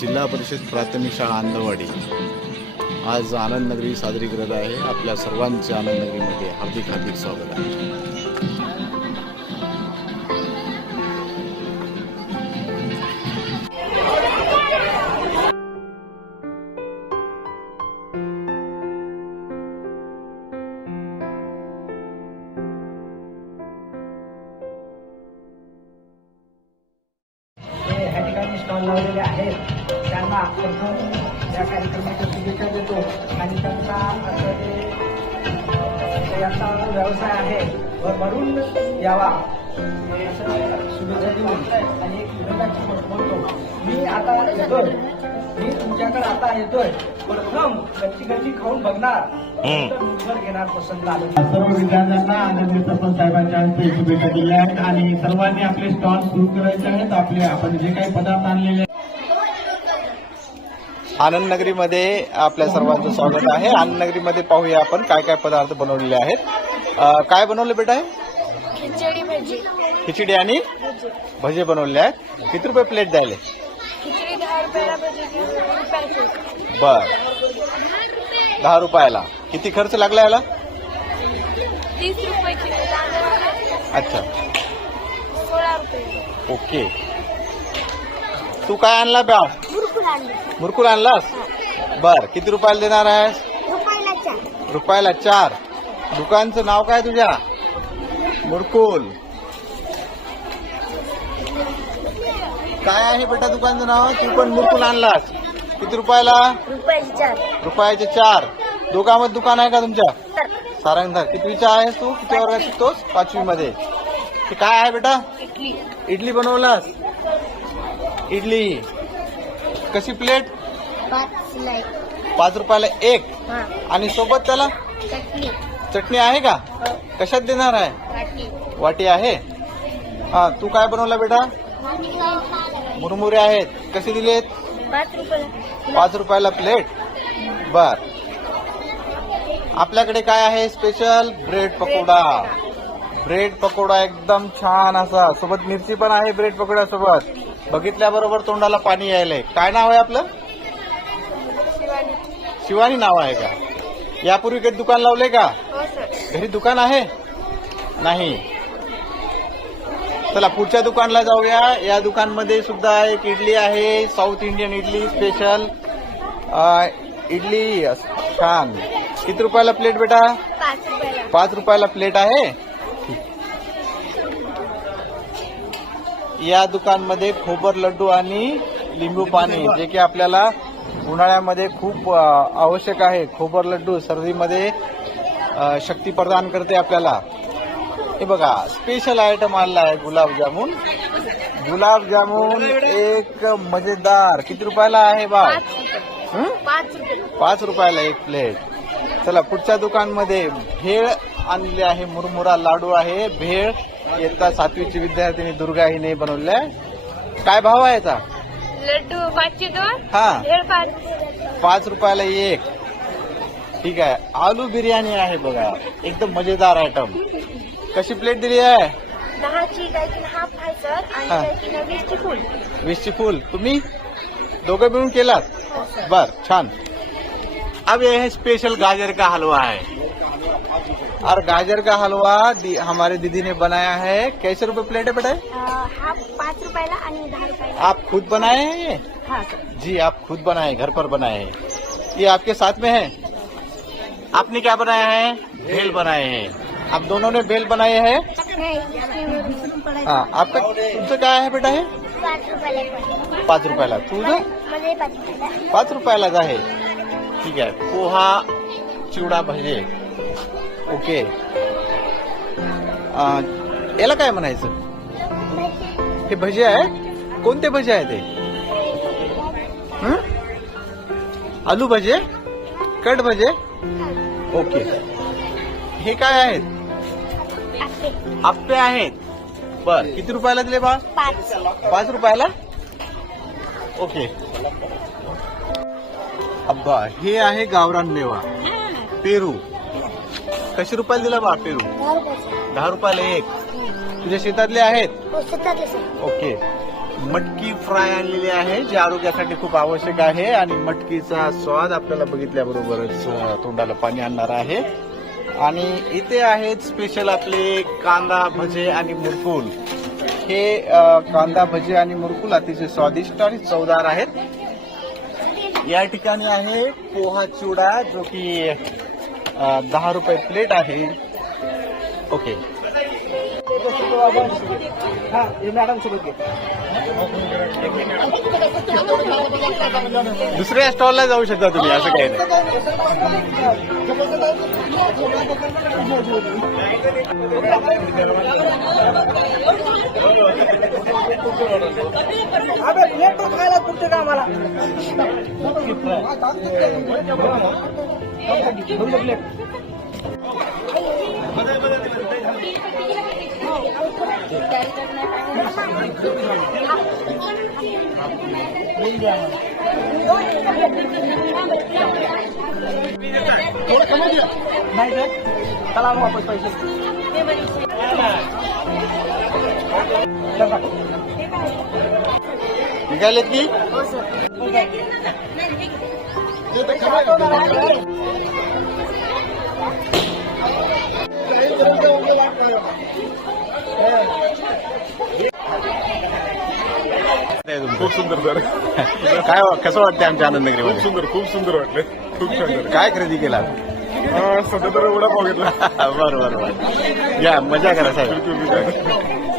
जिल्हा परिषद प्राथमिक शाळा आंदवाडी आज आनंद नगरी साजरी करत आहे. आपल्या सर्वांचे आनंद नगरीमध्ये हार्दिक हार्दिक स्वागत आहे. व्यवसाय आहे. भरभरून यावा. असं शुभेच्छा देऊन आणि एक गोष्ट बोलतो. मी आता येतोय. मी तुमच्याकडे आता येतोय. प्रथम गच्ची गच्ची खाऊन बघणार. नंतर मुठभर घेणार पसंत आलं. सर्व विद्यार्थ्यांना आनंदी सरपंच साहेबांच्या हस्ते शुभेच्छा दिल्या आहेत. आणि सर्वांनी आपले स्टॉल सुरू करायचे आहेत. आपले आपण जे काही पदार्थ आणलेले आहेत, आनंद नगरीमध्ये आपल्या सर्वांचं स्वागत आहे. आनंद नगरीमध्ये पाहूया आपण काय काय पदार्थ बनवलेले आहेत. काय बनवले बेटा? हे? खिचडी भजी. खिचडी आणि भजे बनवले आहेत. किती रुपये प्लेट द्यायले? खिचडी दहा रुपयाला भजी वीस रुपयाची बर. दहा रुपयाला. किती खर्च लागला याला? तीस अच्छा. सोळा रुपये. ओके. तू काय आणला बा? मुरकुल आणलास? बर. किती रुपयाला देणार आहेस? रुपयाला चार. दुकानचं नाव काय तुझ्या? मुरकुल. काय आहे बेटा दुकानचं नाव? तू पण मुरकुल आणलास. किती रुपयाला? रुपयाची चार. दोघांमध्ये दुकान आहे का तुमच्या? सारंगधर. कितवीचा आहेस तू? किती वर्गात शिकतोस? पाचवी मध्ये ते काय आहे बेटा? इडली. इडली बनवलास? इडली. कशी प्लेट? पाच रुपयाला एक. आणि सोबत त्याला? चटणी आहे का? कशात देणार आहे? वाटी. वाटी आहे? हा तू काय बनवला बेटा? मुरमुरे आहेत. कसे दिलेत? पाच रुपयाला. पाच रुपयाला प्लेट? बर. आपल्याकडे काय आहे special? Bread pakoda. Bread pakoda एकदम छान असा. सोबत मिरची पण आहे ब्रेड पकोडा सोबत बघितल्याबरोबर तोंडाला पाणी यायलंय. काय नाव आहे आपलं? शिवानी नाव आहे का? यापूर्वी कधी दुकान लावले का? हो सर. घरी दुकान आहे? नाही. चला पुढच्या दुकानला जाऊया. या दुकानमध्ये सुद्धा एक इडली आहे. South Indian idli special idli छान. किती रुपयाला प्लेट बेटा? पाच रुपयाला. पाच रुपयाला प्लेट आहे? या दुकानमध्ये खोबर लड्डू आणि लिंबू पाणी जे की आपल्याला उन्हाळ्यामध्ये खूप आवश्यक आहे खोबर लड्डू सर्दीमध्ये शक्ती प्रदान करते आपल्याला. हे बघा स्पेशल आयटम आणला आहे गुलाबजामुन. गुलाबजामुन एक मजेदार. किती रुपयाला आहे बा पाच रुपयाला एक प्लेट चला पुढच्या दुकानमध्ये भेळ आणली आहे मुरमुरा लाडू आहे. भेळ इयत्ता सातवीची विद्यार्थिनी दुर्गा हिने बनवलाय काय भाव आहे याचा? लड्डू पाचशे दोन हा. भेळ पाच. पाच रुपयाला एक. ठीक आहे. आलू बिर्याणी आहे बघा. एकदम मजेदार आयटम कशी प्लेट दिली आहे? दहाची काही हाफ आहे सर आणि हा. काही वीसची फुल. वीसची फुल. तुम्ही? दोघं मिळून केलात? हो बर छान. अब यह है स्पेशल गाजर का हलवा है. और गाजर का हलवा हमारे दीदी ने बनाया है। कैसे रुपए प्लेट है बेटा? पाच रुपयाला आप खुद बनाए हैं ये? हा जी आप खुद बनाए घर पर बनाए हैं। ये आपके साथ में है? आपने क्या बनाया है? भेल बनाए हैं। आप दोनों ने बेल बनाए हैं? हाँ। आपका तुमसे काय है बेटा है पाँच रुपयाला पाच तुझं पाच रुपयाला रुपयालाच आहे ठीक आहे पोहा चिवडा भजे। ओके. याला काय म्हणायचं? हे भजे आहे? कोणते भजे आहे ते? आलू भजे? कट भजे? ओके. हे काय आहेत? आप्पे आहेत. बर किती रुपयाला दिले बा? पाच पाच रुपयाला? ओके. अब्बा हे आहे गावरान मेवा. पेरू. कशी रुपयाला दिला बा पेरू दहा रुपयाचे. दहा रुपयाला एक. तुझ्या शेतातले आहेत? हो शेतातले ओके. मटकी फ्राय आणलेली आहे जे आरोग्यासाठी खूप आवश्यक आहे आणि मटकीचा स्वाद आपल्याला बघितल्याबरोबरच अ, तोंडाला पाणी आणणार आहे. आणि इथे आहेत स्पेशल आपले कांदा भजे आणि मुरकुल. हे अ, कांदा भजे आणि मुरकुल अतिशय स्वादिष्ट आणि चवदार आहेत. या ठिकाणी आहे पोहा चिवडा जो की दहा रुपये प्लेट आहे. ओके. दुसऱ्या स्टॉलला जाऊ शकता तुम्ही असं काही नाही. अबे प्लेट पण खायला पुरते का आम्हाला प्लेट नाही तर चला मग वापस पैसे निघालेत की खूप सुंदर सर काय कसं वाटतं आमच्या खूप आनंदनगरीमध्ये सुंदर खूप सुंदर वाटले. खूप झालं. काय खरेदी केला? अं, सध्या तर वडापाव घेतला. बरं बरं बरं या मजा करा साहेब?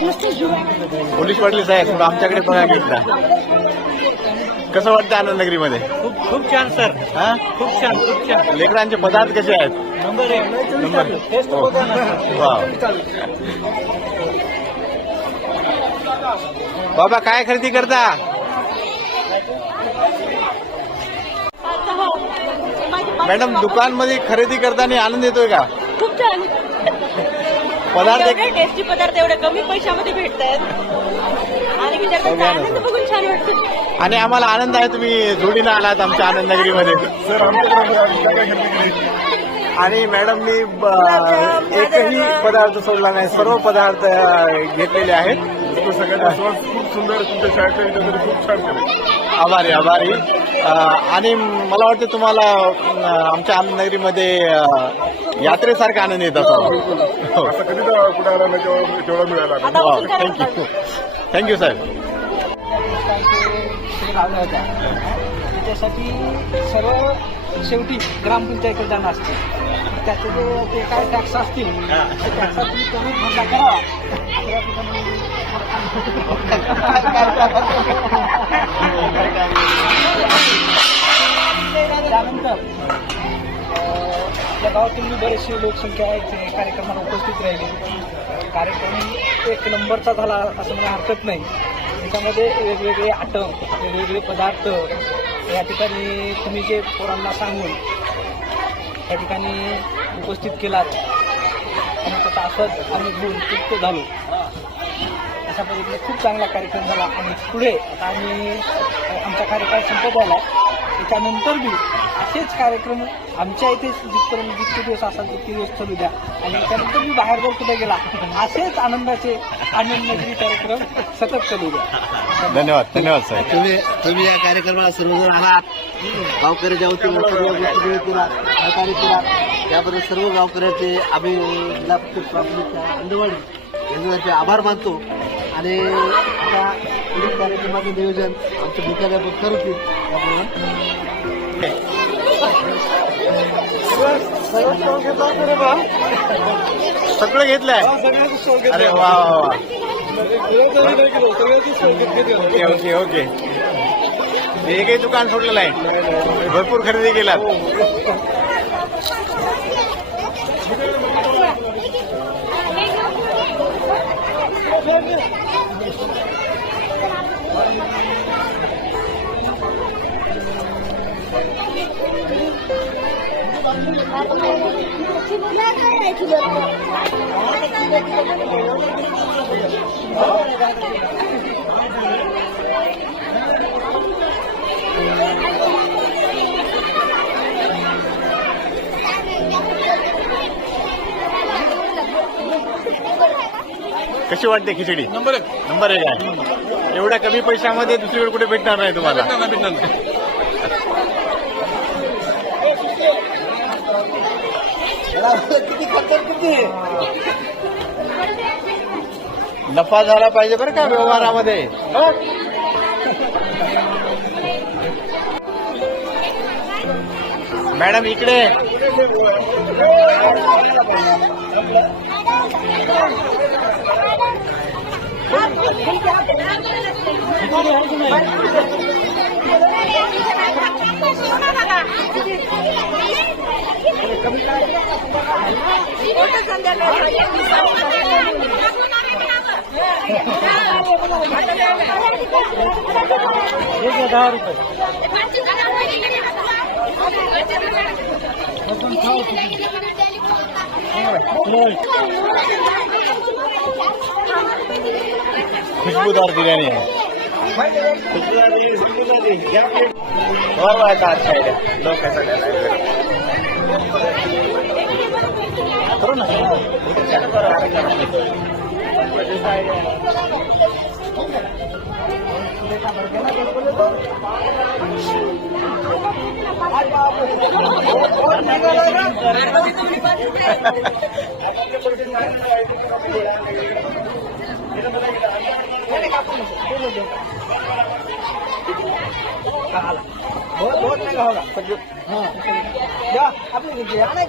पोलीस पाटील साहेब आमच्याकडे बघा घेतला कसं वाटतं आनंदनगरीमध्ये? खूप खूप छान सर. हा? खूप छान खूप छान. लेकरांचे पदार्थ कसे आहेत? Number number. टेस्ट हो. बाबा काय खरेदी करता? मॅडम दुकानमध्ये खरेदी करताना आनंद येतोय का? खूप छान. पदार्थ एवढे टेस्टी पदार्थ एवढे कमी पैशामध्ये भेटत आहेत आणि विद्यार्थ्यांचा आनंद बघून छान वाटतं. आणि आम्हाला आनंद आहे तुम्ही जोडीनं आलात आमच्या आनंदनगरीमध्ये सर आणि मॅडमनी ब- एकही पदार्थ सोडला नाही. सर्व पदार्थ घेतलेले आहेत. खूप सुंदर तुमच्या विद्यार्थ्यांनी खूप छान आभारी आभारी. आणि मला वाटतं तुम्हाला आमच्या आनंदनगरीमध्ये यात्रेसारखा आनंद येत असं. थँक्यू थँक्यू साहेब लावल्या होत्या त्याच्यासाठी सर्व शेवटी ग्रामपंचायतीला जाणं असते. त्याचे जे ते काय टॅक्स असतील ते टॅक्सात तुम्ही कमी भरला करावा अं, गावातील बरेचसे लोकसंख्या आहेत जे कार्यक्रमाला उपस्थित राहिले. कार्यक्रम एक नंबरचा झाला असं मला हरकत नाही. त्याच्यामध्ये वेगवेगळे आटम वेगवेगळे पदार्थ या ठिकाणी तुम्ही जे पोरांना सांगून या ठिकाणी उपस्थित केलात आणि त्याचा आस्वाद आम्ही घेऊन तृप्त झालो. अशा पद्धतीने खूप चांगला कार्यक्रम झाला. आणि पुढे आम्ही आमचा कार्यकाळ संपत आला. त्याच्यानंतर बी असेच कार्यक्रम आमच्या इथे जिथपर्यंत जितके दिवस असाल तितके दिवस चालू द्या. आणि त्यानंतर मी बाहेर जर कुठे गेला असेच आनंदाचे आनंदनगरी कार्यक्रम सतत चालू द्या. धन्यवाद धन्यवाद साहेब. तुम्ही तुम्ही या कार्यक्रमाला सर्वजण आहात. वेळ केला सहकार्य केला त्याबद्दल सर्व गावकऱ्याचे आम्ही जिल्हा प्राथमिक अंदवाडी यांच्यातर्फे आभार मानतो. आणि आता कार्यक्रमाचं नियोजन आमच्या सगळं घेतलंय? अरे वा ओके ओके ओके. हे काही दुकान सोडलेलं आहे भरपूर खरेदी केला कशी वाटते खिचडी? नंबर एक. नंबर एक आहे. एवढ्या कमी पैशामध्ये दुसरीकडे कुठे भेटणार नाही तुम्हाला? भेटणार नाही किती खर्च किती? नफा झाला पाहिजे बरं का व्यवहारामध्ये. मॅडम इकडे. खुशबूदार बिर्याणी आहे और वाटा अच्छा है लोग कैसा ले रहे हैं। करो ना? बहुत बहुत महंगा होगा हाँ क्या आपने लीजिए आने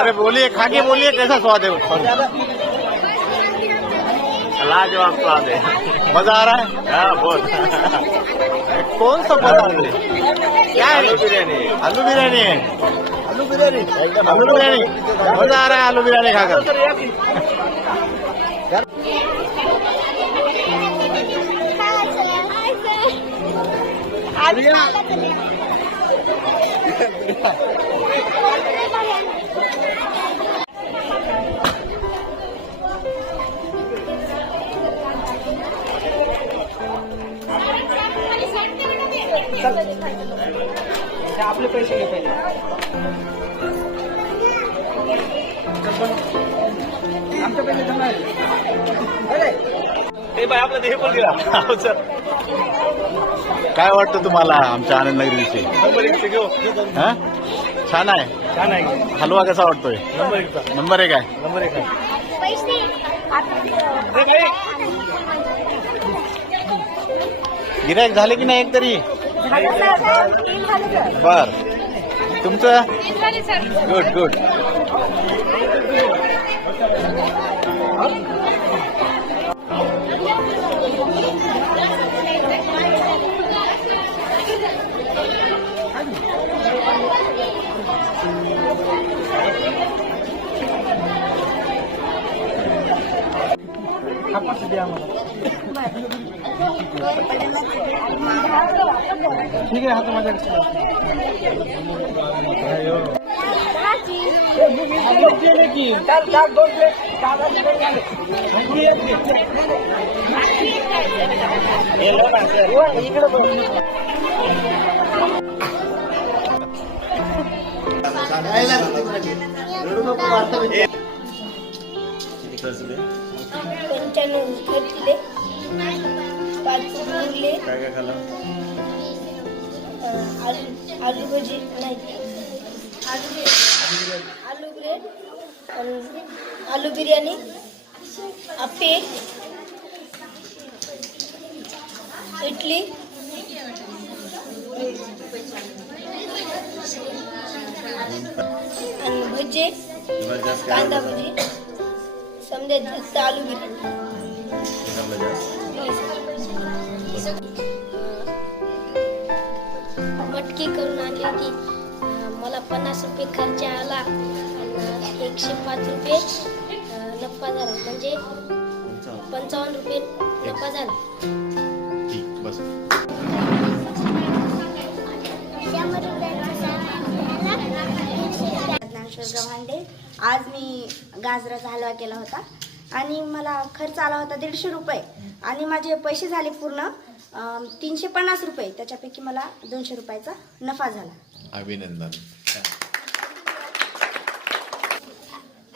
अरे बोलिए खा के बोलिए कैसा स्वाद है उसका लाजवाब स्वाद है मजा आ रहा है हाँ बहुत कौन सा पदार्थ है क्या है आलू बिरयानी आलू बिरयानी है आलू बिर्याणी एकदम आलू बिरयानी मजा आ रहा है आलू बिरयानी खाकर आपले पैसे घे पहिले. आमचे पैसे जमा अरे हो, सर. काय वाटतं तुम्हाला आमच्या आनंद नगरी विषयी? हा? छान आहे. छान आहे. हलवा कसा वाटतोय? नंबर एकचा. नंबर एक आहे. नंबर एक आहे. गिरायक झाले की नाही एक तरी बर. तुमचं? गुड गुड ठीक आहे हात माझ्या चार चार दोन प्लेट चार प्लेट झाले. आणखी एक प्लेट. आलू आलू भजी नाही. आलू आलू ब्रेड आलू बिर्याणी आप्पे इडली. आणि भजी कांदा भजी. समजा जास्त आलू बिर्याणी. मटकी करून आणली होती. मला पन्नास रुपये खर्च आला. आणि एकशे पाच रुपये नफा झाला. म्हणजे पंचावन्न रुपये नफा झाला. ठीक बस. ज्ञानेश्वर भांडे आज मी गाजराचा हलवा केला होता. आणि मला खर्च आला होता दीडशे रुपये. आणि माझे पैसे झाले पूर्ण. तीनशे पन्नास रुपये. त्याच्यापैकी मला दोनशे रुपयाचा नफा झाला. अभिनंदन.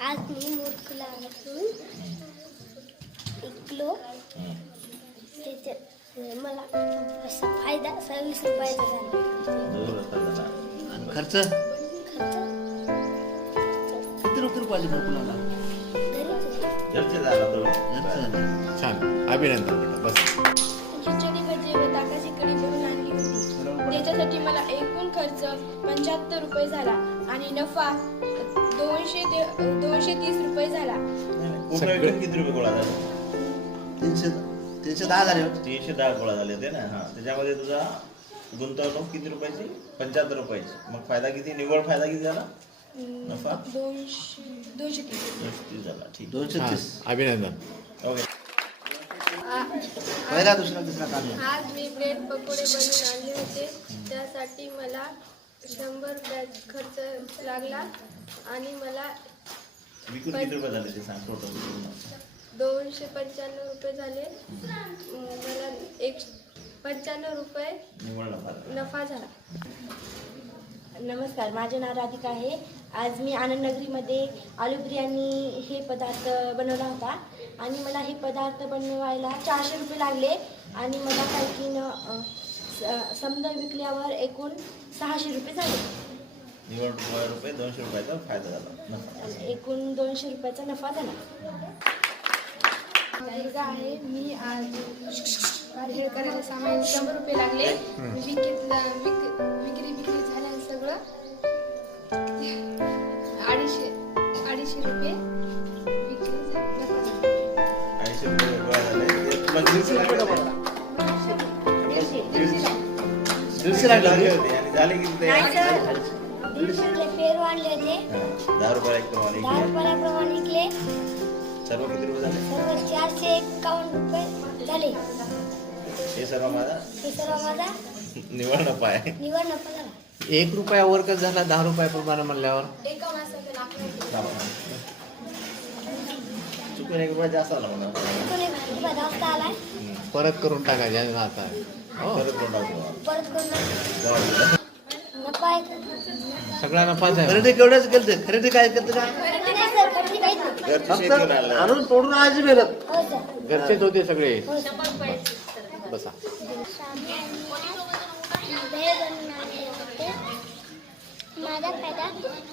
आज मी मूर्खला त्याच्यात मला असा फायदा सव्वीस रुपयाचा झाला. आणि खर्च? खर्च? किती रुपये झालं. छान. अभिनंदन बेटा. बस. ताकाची कढी बनवून आणली होती. त्याच्यासाठी मला एकूण खर्च पंच्याहत्तर रुपये झाला आणि नफा दोनशे ते दोनशे तीस रुपये झाला. पूर्ण किती रुपये गोळा झाले? तीनशे तीनशे दहा झाले. तीनशे दहा गोळा झाले होते ना? हा. त्याच्यामध्ये तुझा गुंतवणूक किती रुपयाची? पंच्याहत्तर रुपयाची. मग फायदा किती? निव्वळ फायदा किती झाला? नफा? दोनशे दोनशे तीस. दोनशे तीस झाला. ठीक. दोनशे तीस. अभिनंदन. ओके. पहिला दुसरा तिसरा काढला आज मी ब्रेड पकोडे बनवून आणले होते. त्यासाठी मला शंभर रुपयाचा खर्च लागला आणि मला विकून किती रुपये झाले ते सांग टोटल दोनशे पंच्याण्णव रुपये झाले. मला एक पंच्याण्णव रुपये निव्वळ नफा झाला. नफा झाला. नमस्कार माझे नाव राधिका आहे. आज मी आनंदनगरीमध्ये आलू बिर्याणी हे पदार्थ बनवला होता. आणि मला हे पदार्थ बनवायला चारशे रुपये लागले. आणि मला काही न समजा विकल्यावर एकूण सहाशे रुपये झाले. निव्वळ रुपये रुपये दोनशे रुपयाचा फायदा झाला. नफा एकूण दोनशे रुपयाचा नफा झाला. आहे. मी आज हे करायला सामान शंभर रुपये लागले. विकेतला विक विक्री विक्री झाल्या सगळं. अडीचशे अडीचशे रुपये. दीडशे लागले झाले किती पेरू आणले होते हा, दहा दहा. रुपयाप्रमाणे विकले सर्व किती रुपये झाले सर्व चारशे एकावन्न रुपये झाले हे सर्व माझा हे सर्व माझा निव्वळ नफा आहे निवड नफा झाला एक रुपया वर्गच झाला दहा रुपयाप्रमाणे म्हणल्यावर चुकून एक रुपया जास्त आला म्हणा. कोणी रुपया जास्त आलाय? परत करून टाकायचे आता. हो. परत करून टाकू. परत करून गावाला. नफा आहे सगळा नफाच आहे. खरेदी केवढ्याच केलं खरेदी काय केलं राहिलं. आणून तोडून आणायची मेहनत हो घरचेच होते सगळे. हो बसा भेळ बनवून आणले होते माझा फायदा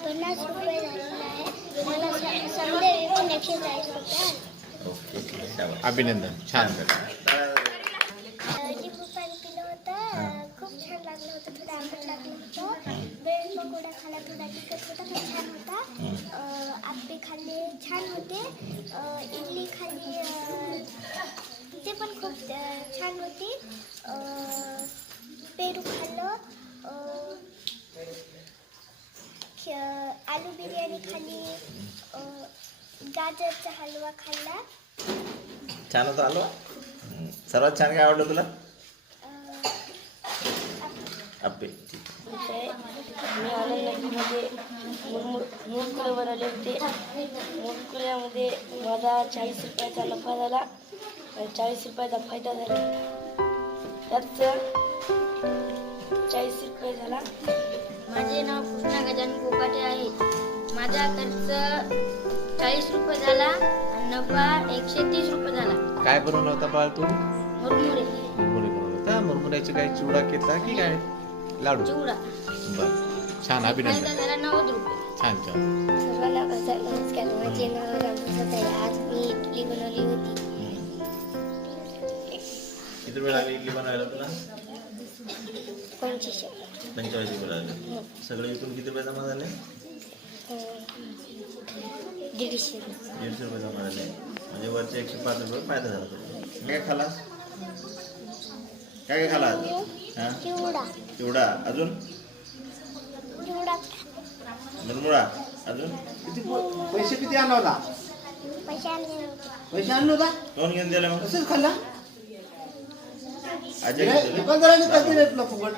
पन्नास रुपये झालेला आहे मला स- समजा एकूण एकशे चाळीस रुपये आले. ओके, ओके, शाबास. अभिनंदन छान लिंबू पाणी पिलं होतं खूप छान लागलं होतं थोडं आंबट लागलं होतं ब्रेड पकोडा खाला थोडा तिखट होता पण छान. होता अं, आप्पे खाल्ले छान होते इडली खाल्ली ते पण खूप छान होती पेरू खाल्लं आलू बिर्याणी खाल्ली गाजरचा हलवा खाल्ला छान होतं आलो सर्वात छान काय आवडलं तुला? आप्पे ठीक. मी मुरकुळे बनवले होते. मुरकुळ्यामध्ये माझा चाळीस रुपयाचा नफा झाला चाळीस रुपयाचा फायदा झाला. त्यात चाळीस रुपये झाला. माझे नाव कृष्णा गजानन कोकाटे आहे. माझा खर्च चाळीस रुपये झाला आणि नफा एकशे तीस रुपये झाला. काय बनवलं होता बाळ तू? मुरमुरे. मुरमुरे बनवलं होता. मुरमुऱ्याची काय चिवडा केला की काय? लाडू? चिवडा. बर. छान अभिनंदन. झाला नव्वद रुपये. छान छान. सर्वांना नमस्कार माझे नाव रामप्रसाद आहे आज मी इडली बनवली होती. किती वेळ लागली इडली बनवायला तुला? पंचवीसशे पंचेचाळीस रुपये लागले. सगळे विकून किती रुपये जमा झाले? दीडशे दीडशे रुपये जमा झाले. म्हणजे वरचे एकशे पाच रुपये फायदा झाला काय खालास? काय काय खालास? हा? चिवडा. अजून? मुरमुरा. अजून? किती पैसे किती आणला? होता पैसे आणले नव्हते. पैसे आणले होता? कोण घेऊन दिलं मग? तसेच खाल्ला? अजय? दुकानदाराने कधी रेट ना फुकट.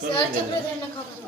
कोण घेऊन दिलं? त्यांना खबर